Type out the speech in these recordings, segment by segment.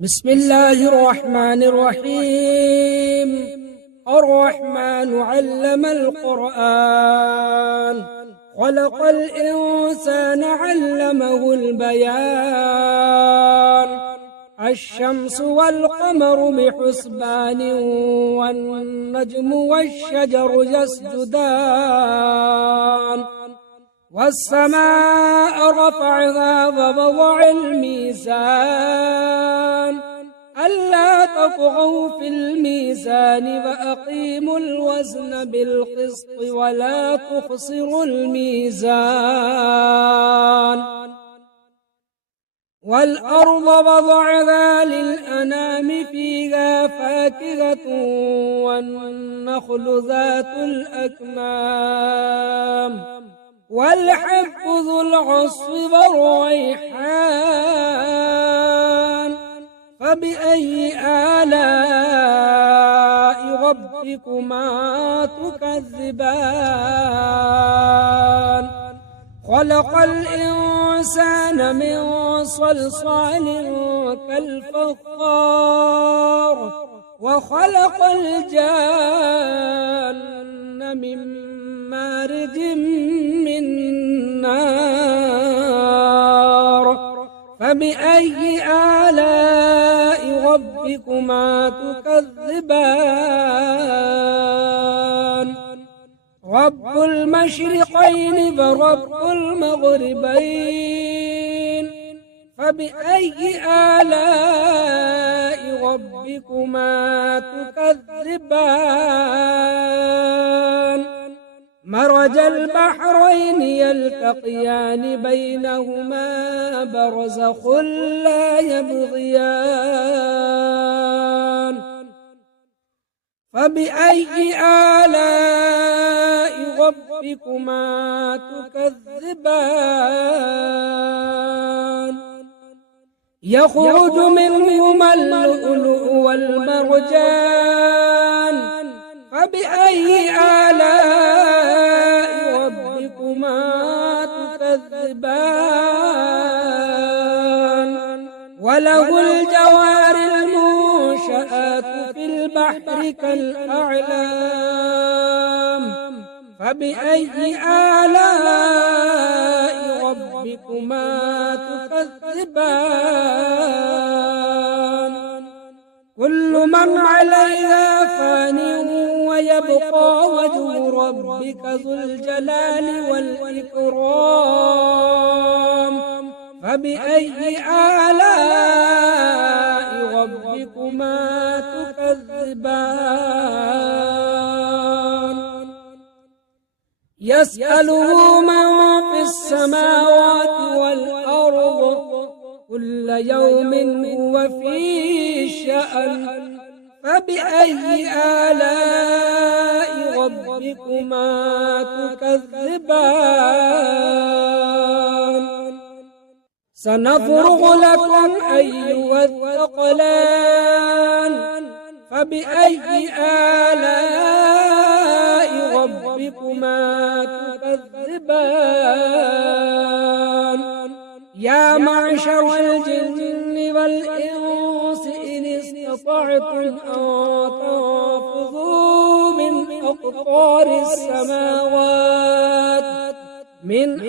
بسم الله الرحمن الرحيم. الرحمن علم القرآن، خلق الإنسان علمه البيان. الشمس والقمر بحسبان، والنجم والشجر يسجدان. والسماء رفعها ووضع الميزان، ألا تطغوا في الميزان وأقيموا الوزن بالقسط ولا تخسروا الميزان. والأرض وضعها للأنام، فيها فاكهة والنخل ذات الأكمام، والحب ذو العصف والريحان. فبأي آلاء ربكما تكذبان؟ خلق الإنسان من صلصال كالفخار، وخلق الجان من مارج من نار. فبأي آلاء ربكما تكذبان؟ رب المشرقين ورب المغربين، فبأي آلاء ربكما تكذبان؟ مرج البحرين يلتقيان، بينهما برزخ لا يبغيان. فبأي آلاء ربكما تكذبان؟ يخرج منهما اللؤلؤ والمرجان، فبأي آلاء ربكما تكذبان؟ وله الجوار المنشآت في البحر كالأعلام، فبأي آلاء ربكما تكذبان؟ كل من عليها فان، ويبقى وجه ربك ذو الجلال والإكرام. فبأي آلاء ربكما تكذبان؟ يسأله من في السماوات والأرض، كل يوم هو في شأن. فبأي آلاء ربكما تكذبان؟ سنفرغ لكم أيها الثقلان، فبأي آلاء ربكما تكذبان؟ يا معشر الجن والإنس إن استطعتم أن تنفذوا من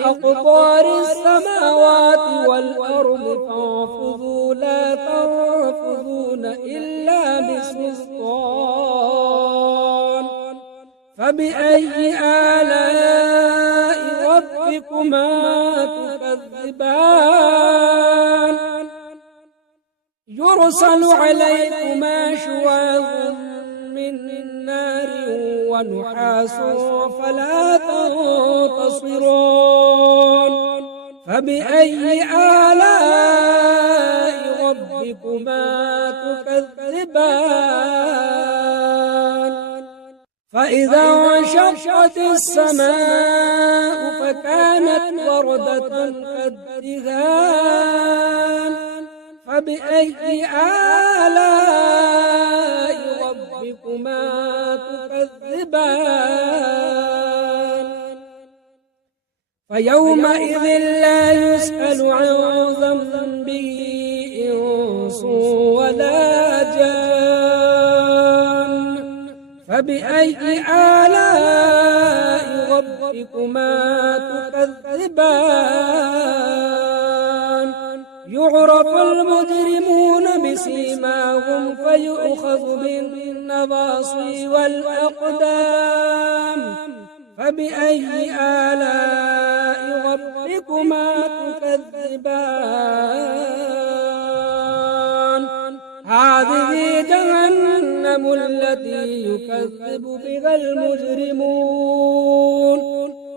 أقطار السماوات والأرض، فانفذوا لا تنفذون إلا بسلطان. فبأي آلاء ربكما تكذبان؟ يرسل عليكما شواظ من نار ونحاس فلا تنتصران. فبأي آلاء ربكما تكذبان؟ فإذا انشقت السماء فكانت وردة كالدهان. فبأي آلاء ربكما تكذبان؟ فيومئذ لا يسأل عن ذنبه إنس ولا جان فبأي آلاء ربكما تكذبان يعرف المجرمون بسيماهم فيؤخذ بالنواصي والأقدام فبأي آلاء ربكما تكذبان هذه جهنم التي يكذب بها المجرمون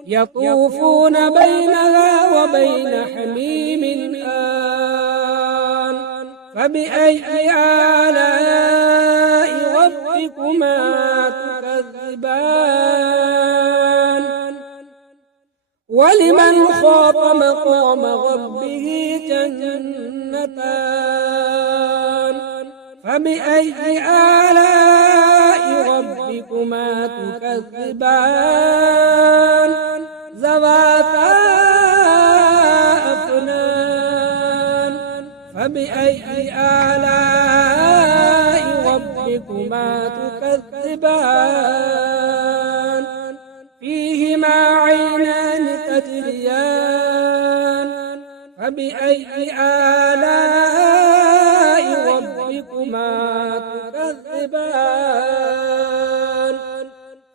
يطوفون بينها وبين حميم آن فبأي آلاء ربكما تكذبان ولمن خاف مقام ربه جنتان فبأي آلاء ربكما تكذبان ذواتا أفنان فبأي آلاء ربكما تكذبان فيهما عينان تجريان فبأي آلاء ربكما تكذبان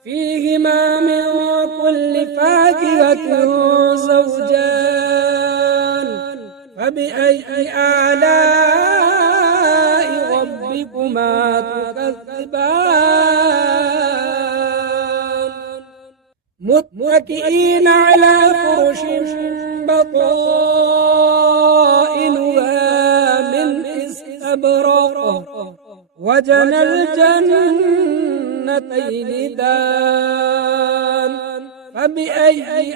فيهما من كل فاكهة زوجان فبأي آلاء ربكما تكذبان متكئين على فرش بطائنها من استبرق وجنى الجنتين دان فبأي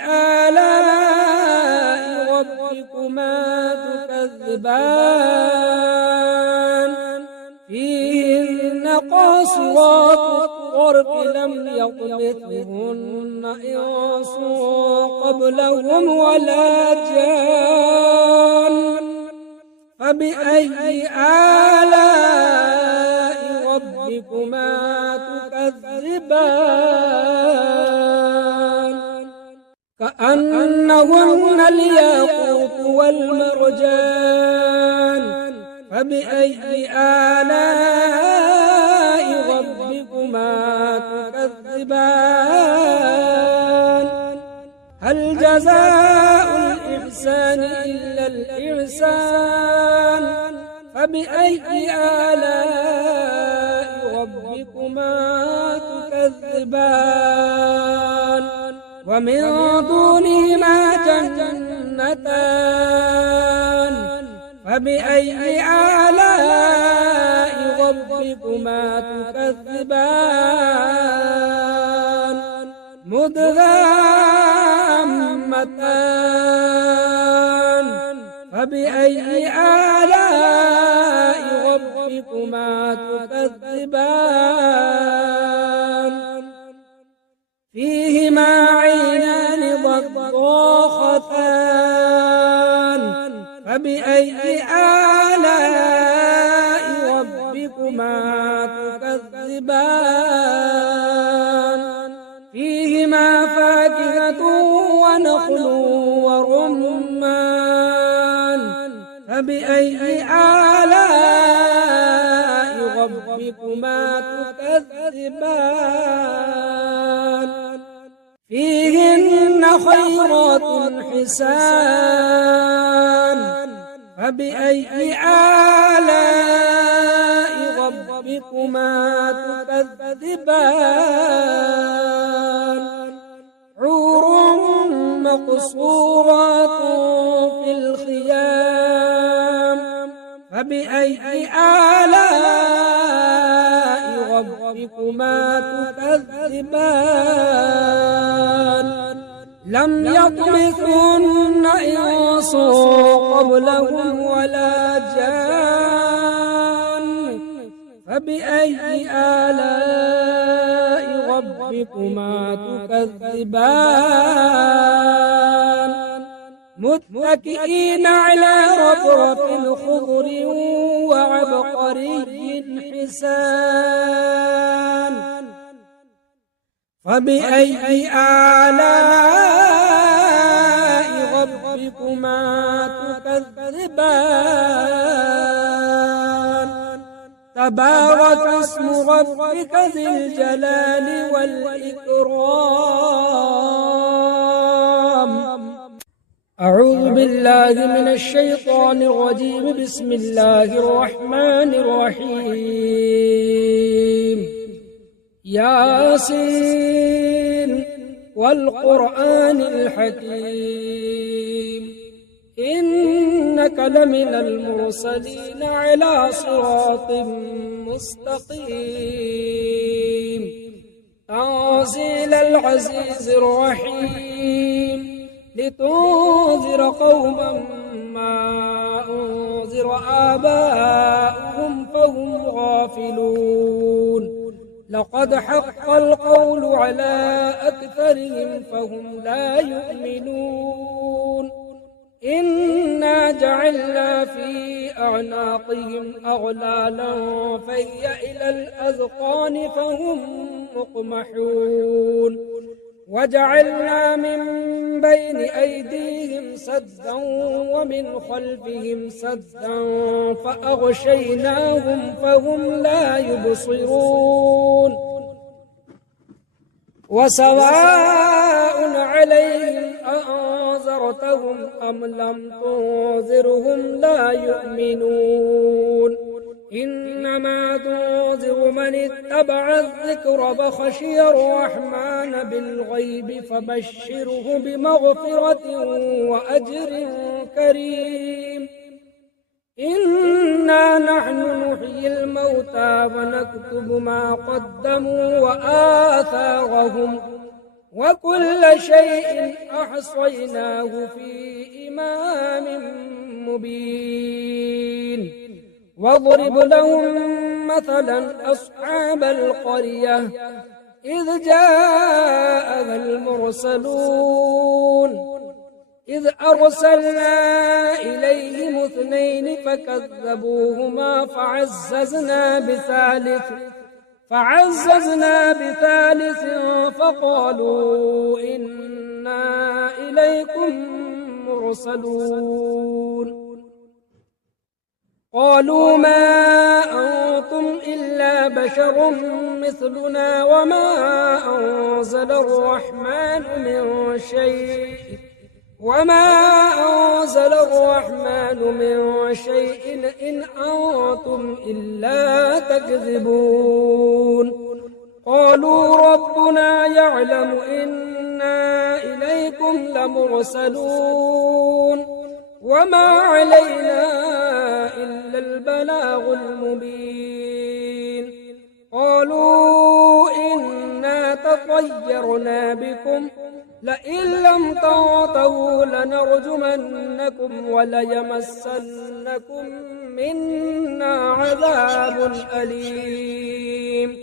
آلاء ربكما تكذبان فيهن قاصرات الطرف لم يطمثهن إنس قبلهم ولا جان فبأي آلاء ربكما تكذبان كأنهن الياقوت والمرجان فبأي آلاء ربكما تكذبان هل جزاء الإحسان إلا الإحسان فبأي آلاء ربكما تكذبان ومن دونهما جنتان فبأي آلاء ربكما تكذبان مدغامتان فبأي آلاء ربكما تكذبان فيهما عينان ضاختان فبأي آلاء ربكما تكذبان فيهما فاكهة ونخل ورمان فبأي آلاء ربكما تكذبان فيهن خيرات حسان فبأي آلاء ربكما تكذبان حور مقصورات في الخيام فبأي آلاء ربكما تكذبان لم يطمثهن إنس قبلهم ولا جان فبأي آلاء ربكما تكذبان متكئين على رفرف خضر وعبقري حسان فبأي آلاء ربكما تكذبان تبارك اسم ربك ذي الجلال والإكرام أعوذ بالله من الشيطان الرجيم بسم الله الرحمن الرحيم ياسين والقرآن الحكيم إنك لمن المرسلين على صراط مستقيم تنزيل العزيز الرحيم لتنذر قوما ما أنذر آباؤهم فهم غافلون لقد حق القول على أكثرهم فهم لا يؤمنون إنا جعلنا في أعناقهم أغلالا فهي إلى الأذقان فهم مقمحون وجعلنا من بين أيديهم سدا ومن خلفهم سدا فأغشيناهم فهم لا يبصرون وسواء عليهم أأنذرتهم أم لم تنذرهم لا يؤمنون إنما تنذر من اتبع الذكر فخشي الرحمن بالغيب فبشره بمغفرة وأجر كريم إنا نحن نحيي الموتى ونكتب ما قدموا وآثارهم وكل شيء أحصيناه في إمام مبين واضرب لهم مثلا أصحاب القرية إذ جاءها المرسلون إذ أرسلنا إليهم اثنين فكذبوهما فعززنا بثالث فقالوا إنا إليكم مرسلون قالوا ما أنتم إلا بشر مثلنا وما أنزل الرحمن من شيء إن أنتم إلا تكذبون قالوا ربنا يعلم إنا إليكم لمرسلون وما علينا إلا البلاغ المبين قالوا إنا تطيرنا بكم لئن لم تنتهوا لنرجمنكم وليمسنكم منا عذاب أليم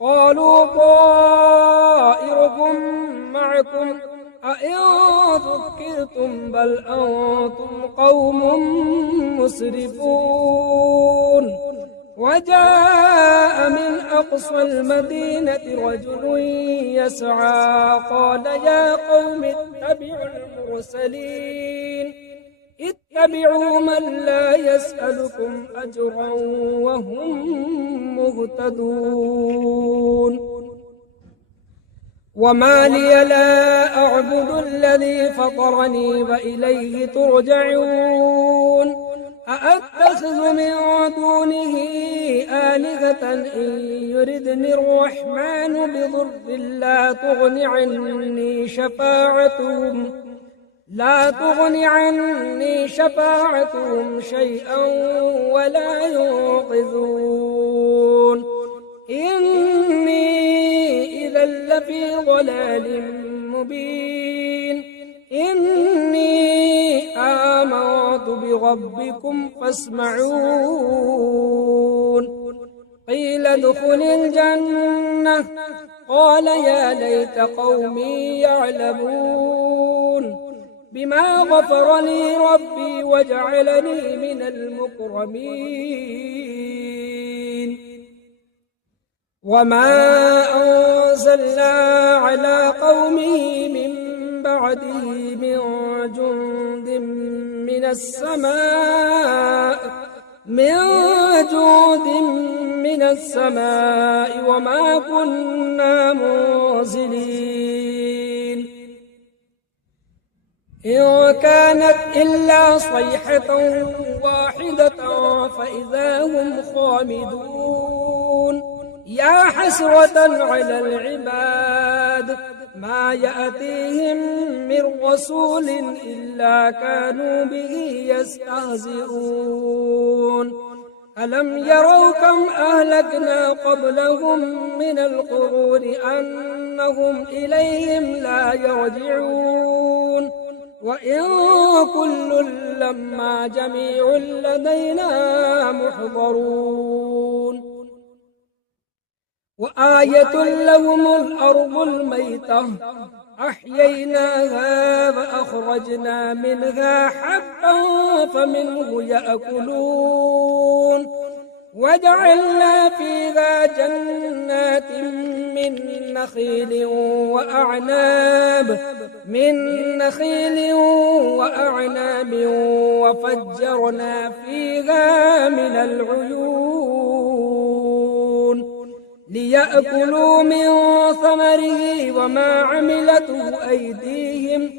قالوا طائركم معكم أئن ذكرتم بل أنتم قوم مسرفون وجاء من أقصى المدينة رجل يسعى قال يا قوم اتبعوا المرسلين اتبعوا من لا يسألكم أجرا وهم مهتدون وما لي لا أعبد الذي فطرني وإليه ترجعون أأتخذ من دونه آلهة إن يردني الرحمن بضر لا تغن عني شفاعتهم شيئا ولا ينقذون إني إذا لفي ضلال مبين إني آمنت بربكم فاسمعون قيل ادخل الجنة قال يا ليت قومي يعلمون بما غفر لي ربي وجعلني من المكرمين وما أنزلنا على قومه من بعده من جند من السماء وما كنا منزلين إن كانت إلا صيحة واحدة فإذا هم خامدون يا حسرة على العباد ما يأتيهم من رسول إلا كانوا به يستهزئون ألم يروا كم أهلكنا قبلهم من القرون أنهم إليهم لا يرجعون وإن كل لما جميع لدينا محضرون وآية لهم الأرض الميتة أحييناها فأخرجنا منها حبا فمنه يأكلون وجعلنا فيها جنات من نخيل وأعناب وفجرنا فيها من العيون ليأكلوا من ثمره وما عملته أيديهم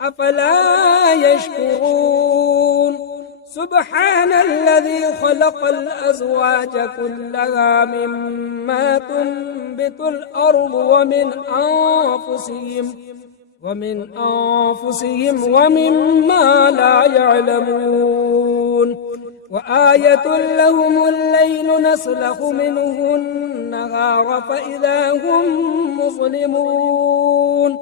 أفلا يشكرون سبحان الذي خلق الأزواج كلها مما تنبت الأرض ومن أنفسهم ومما لا يعلمون وآية لهم الليل نسلخ منه النهار فإذا هم مظلمون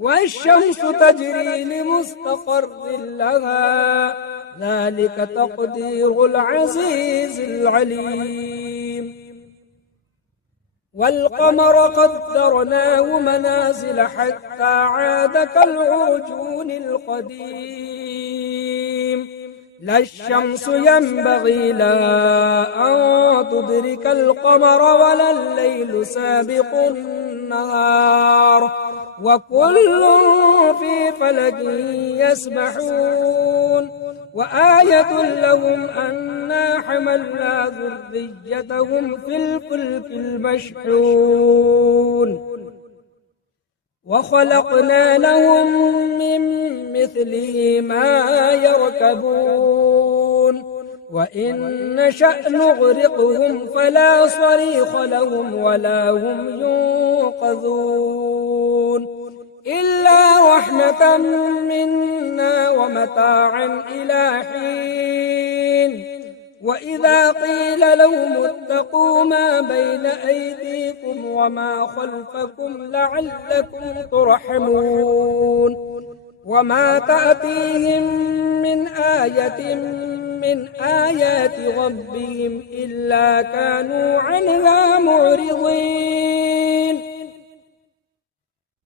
والشمس تجري لمستقر لها ذلك تقدير العزيز العليم والقمر قدرناه منازل حتى عاد كالعرجون القديم لا الشمس ينبغي لها أن تدرك القمر ولا الليل سابق النهار وكل في فلك يسبحون وآية لهم أنا حملنا ذريتهم في الفلك المشحون وخلقنا لهم من مثله ما يركبون وإن نشأ نغرقهم فلا صريخ لهم ولا هم ينقذون إلا رحمة منا ومتاعا إلى حين وإذا قيل لهم اتقوا ما بين أيديكم وما خلفكم لعلكم ترحمون وما تأتيهم من آية من آيات ربهم إلا كانوا عنها معرضين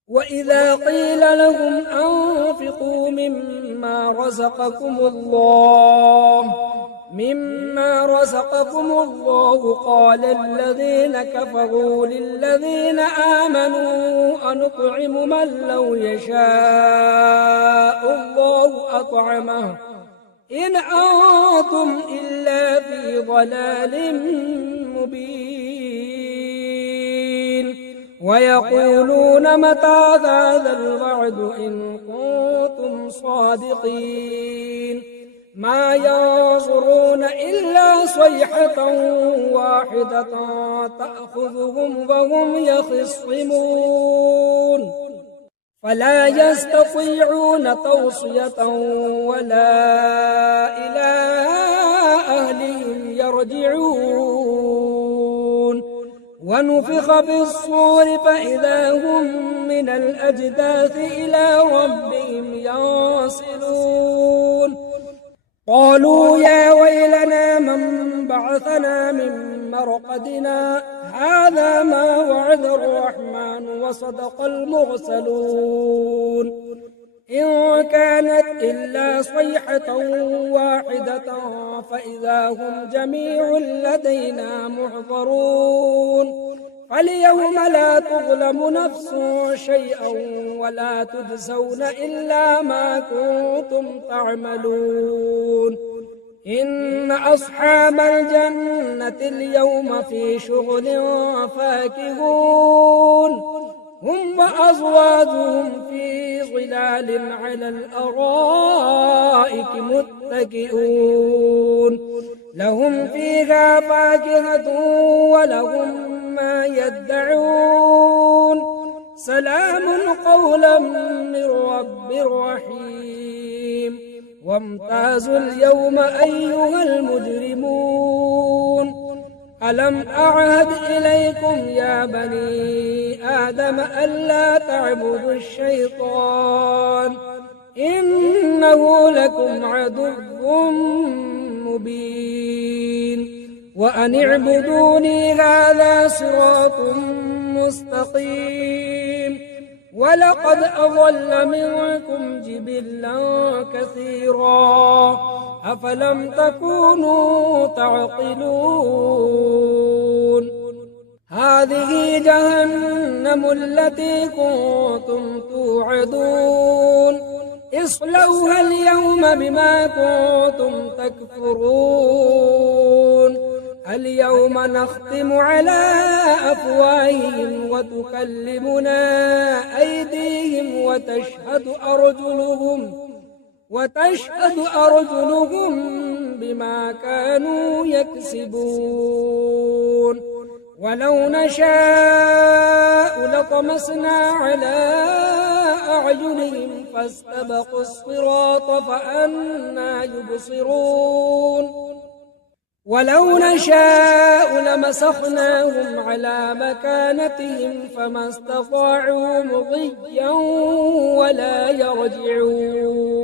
وإذا قيل لهم أنفقوا مما رزقكم الله قال الذين كفروا للذين آمنوا أنطعم من لو يشاء الله أطعمه إن أنتم إلا في ضلال مبين ويقولون متى هذا الوعد إن كنتم صادقين ما ينظرون إلا صيحة واحدة تأخذهم وهم يخصمون فلا يستطيعون توصية ولا إلى أهلهم يرجعون ونفخ في الصور فإذا هم من الأجداث إلى ربهم ينسلون قالوا يا ويلنا من بعثنا من مرقدنا هذا ما وعد الرحمن وصدق المرسلون إن كانت إلا صيحة واحدة فإذا هم جميع لدينا محضرون فاليوم لا تظلم نفس شيئا ولا تجزون إلا ما كنتم تعملون إن أصحاب الجنة اليوم في شغل فاكهون هم وأزواجهم في ظلال على الأرائك متكئون لهم فيها فاكهة ولهم ما يدعون سلام قولا من رب رحيم وامتازوا اليوم أيها المجرمون ألم أعهد إليكم يا بني آدم ألا تعبدوا الشيطان إنه لكم عدو مبين وأن اعبدوني هذا صراط مستقيم ولقد أضل منكم جبلا كثيرا أفلم تكونوا تعقلون هذه جهنم التي كنتم توعدون اصلوها اليوم بما كنتم تكفرون اليوم نختم على أفواههم وتكلمنا أيديهم وتشهد أرجلهم بما كانوا يكسبون ولو نشاء لطمسنا على أعينهم فاستبقوا الصراط فأنى يبصرون ولو نشاء لمسخناهم على مكانتهم فما استطاعوا مضيا ولا يرجعون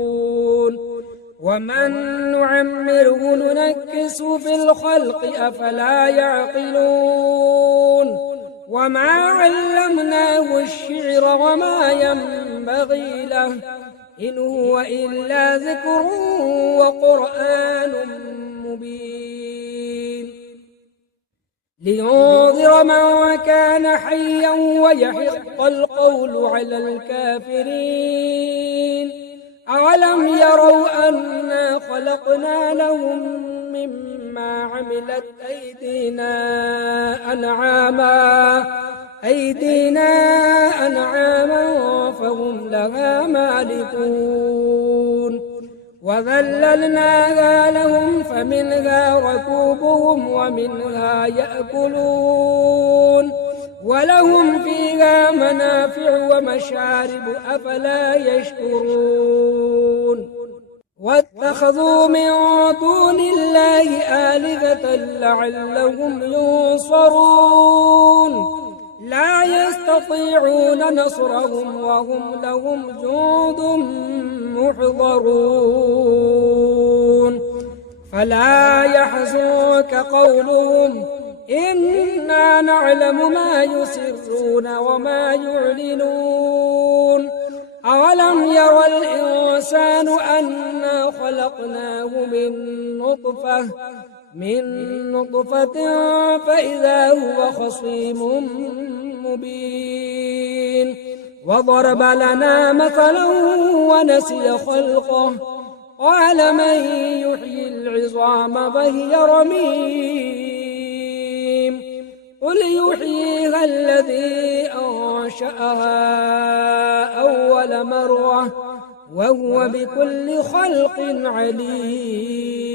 ومن نعمره ننكس في الخلق أفلا يعقلون وما علمناه الشعر وما ينبغي له إن هو إلا ذكر وقرآن مبين لينذر من كان حيا ويحق القول على الكافرين أولم يروا أنا خلقنا لهم مما عملت أيدينا أنعاما فهم لها مالكون وذللناها لهم فمنها ركوبهم ومنها يأكلون ولهم فيها منافع ومشارب أفلا يشكرون واتخذوا من دون الله آلهة لعلهم ينصرون لا يستطيعون نصرهم وهم لهم جند محضرون فلا يحزنك قولهم إنا نعلم ما يسرون وما يعلنون أولم ير الإنسان أنا خلقناه من نطفة فإذا هو خصيم مبين وضرب لنا مثلا ونسي خلقه قال من يحيي العظام وهي رميم قل يحييها الذي أنشأها أول مرة وهو بكل خلق عليم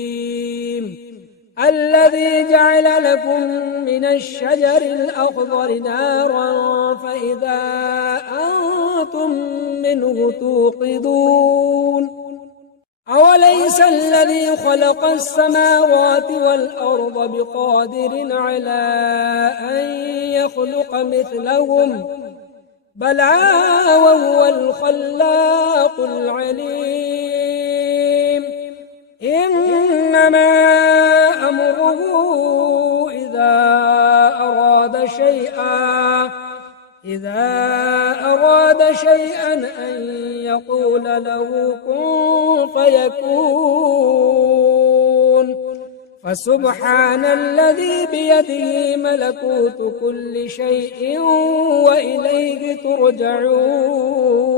الذي جعل لكم من الشجر الأخضر نارا فإذا أنتم منه توقدون أوليس الذي خلق السماوات والأرض بقادر على أن يخلق مثلهم بلى وهو الخلاق العليم إنما أمره إذا أراد شيئا إذا أراد شيئا أن يقول له كن فيكون فسبحان الذي بيده ملكوت كل شيء وإليه ترجعون